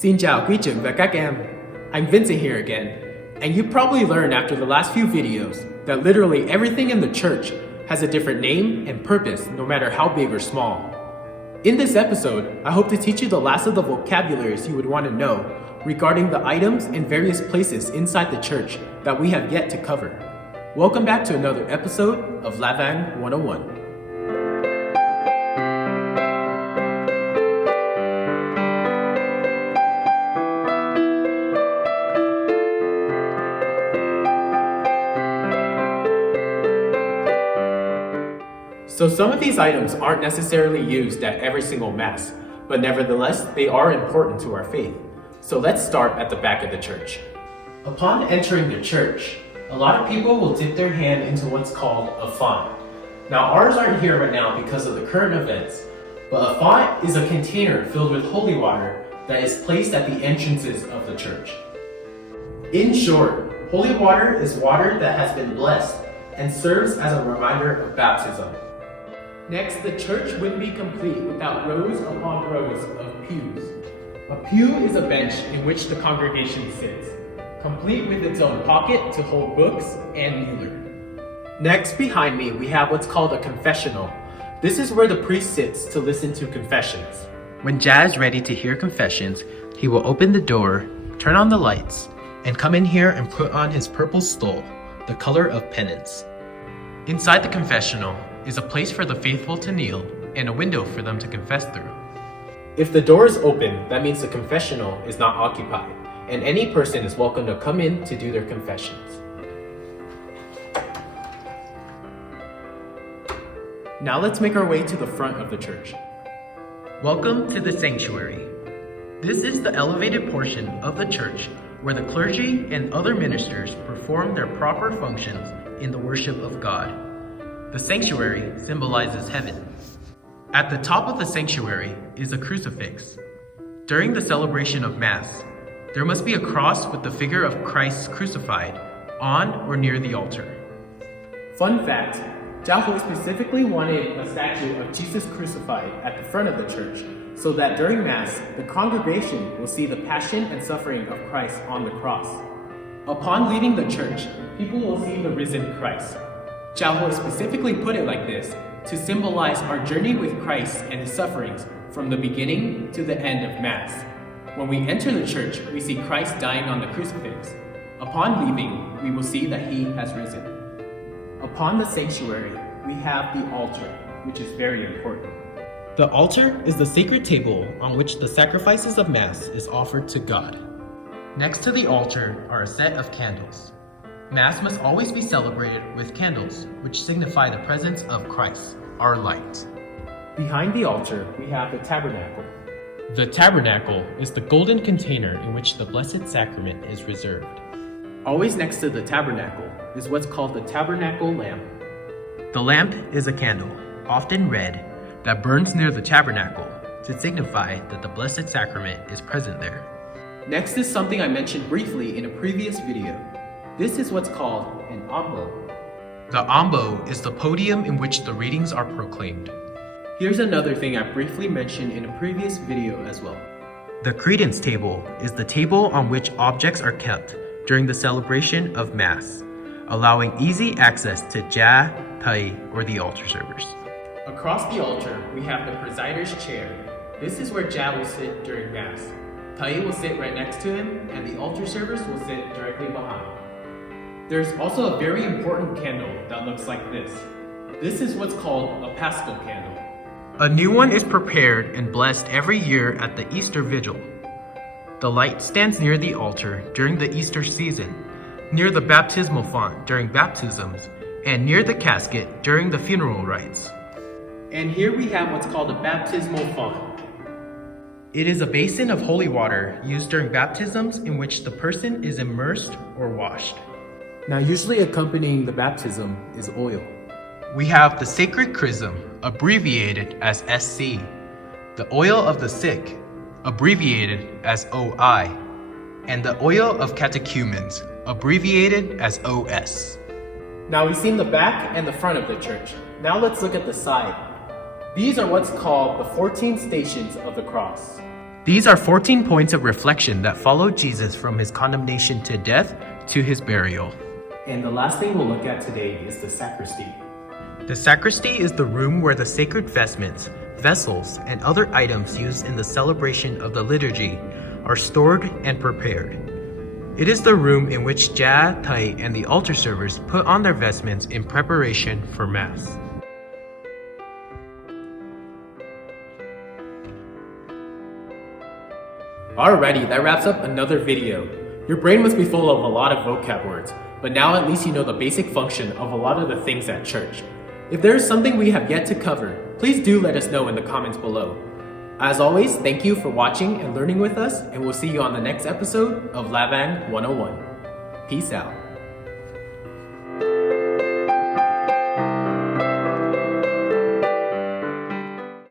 Xin chào quý trưởng và các em. I'm Vincent here again. And you probably learned after the last few videos that literally everything in the church has a different name and purpose no matter how big or small. In this episode, I hope to teach you the last of the vocabularies you would want to know regarding the items and various places inside the church that we have yet to cover. Welcome back to another episode of Lavang 101. So some of these items aren't necessarily used at every single Mass, but nevertheless, they are important to our faith. So let's start at the back of the church. Upon entering the church, a lot of people will dip their hand into what's called a font. Now ours aren't here right now because of the current events, but a font is a container filled with holy water that is placed at the entrances of the church. In short, holy water is water that has been blessed and serves as a reminder of baptism. Next, the church wouldn't be complete without rows upon rows of pews. A pew is a bench in which the congregation sits, complete with its own pocket to hold books and kneeler. Next, behind me, we have what's called a confessional. This is where the priest sits to listen to confessions. When Jah is ready to hear confessions, he will open the door, turn on the lights, and come in here and put on his purple stole, the color of penance. Inside the confessional is a place for the faithful to kneel and a window for them to confess through. If the door is open, that means the confessional is not occupied, and any person is welcome to come in to do their confessions. Now let's make our way to the front of the church. Welcome to the sanctuary. This is the elevated portion of the church where the clergy and other ministers perform their proper functions in the worship of God. The sanctuary symbolizes heaven. At the top of the sanctuary is a crucifix. During the celebration of Mass, there must be a cross with the figure of Christ crucified on or near the altar. Fun fact, Giáo specifically wanted a statue of Jesus crucified at the front of the church so that during Mass, the congregation will see the passion and suffering of Christ on the cross. Upon leaving the church, people will see the risen Christ. Giáo specifically put it like this to symbolize our journey with Christ and his sufferings from the beginning to the end of Mass. When we enter the church, we see Christ dying on the crucifix. Upon leaving, we will see that he has risen. Upon the sanctuary, we have the altar, which is very important. The altar is the sacred table on which the sacrifices of Mass is offered to God. Next to the altar are a set of candles. Mass must always be celebrated with candles, which signify the presence of Christ, our light. Behind the altar, we have the tabernacle. The tabernacle is the golden container in which the Blessed Sacrament is reserved. Always next to the tabernacle is what's called the tabernacle lamp. The lamp is a candle, often red, that burns near the tabernacle to signify that the Blessed Sacrament is present there. Next is something I mentioned briefly in a previous video. This is what's called an ambo. The ambo is the podium in which the readings are proclaimed. Here's another thing I briefly mentioned in a previous video as well. The credence table is the table on which objects are kept during the celebration of Mass, allowing easy access to Jah, Thầy, or the altar servers. Across the altar, we have the presider's chair. This is where Jah will sit during Mass. Thầy will sit right next to him, and the altar servers will sit directly behind. There's also a very important candle that looks like this. This is what's called a Paschal candle. A new one is prepared and blessed every year at the Easter Vigil. The light stands near the altar during the Easter season, near the baptismal font during baptisms, and near the casket during the funeral rites. And here we have what's called a baptismal font. It is a basin of holy water used during baptisms in which the person is immersed or washed. Now, usually accompanying the baptism is oil. We have the sacred chrism, abbreviated as SC, the oil of the sick, abbreviated as OI, and the oil of catechumens, abbreviated as OS. Now we've seen the back and the front of the church. Now let's look at the side. These are what's called the 14 stations of the cross. These are 14 points of reflection that follow Jesus from his condemnation to death to his burial. And the last thing we'll look at today is the sacristy. The sacristy is the room where the sacred vestments, vessels, and other items used in the celebration of the liturgy are stored and prepared. It is the room in which Jia, Tai, and the altar servers put on their vestments in preparation for Mass. Alrighty, that wraps up another video. Your brain must be full of a lot of vocab words, but now at least you know the basic function of a lot of the things at church. If there is something we have yet to cover, please do let us know in the comments below. As always, thank you for watching and learning with us, and we'll see you on the next episode of Lavang 101. Peace out.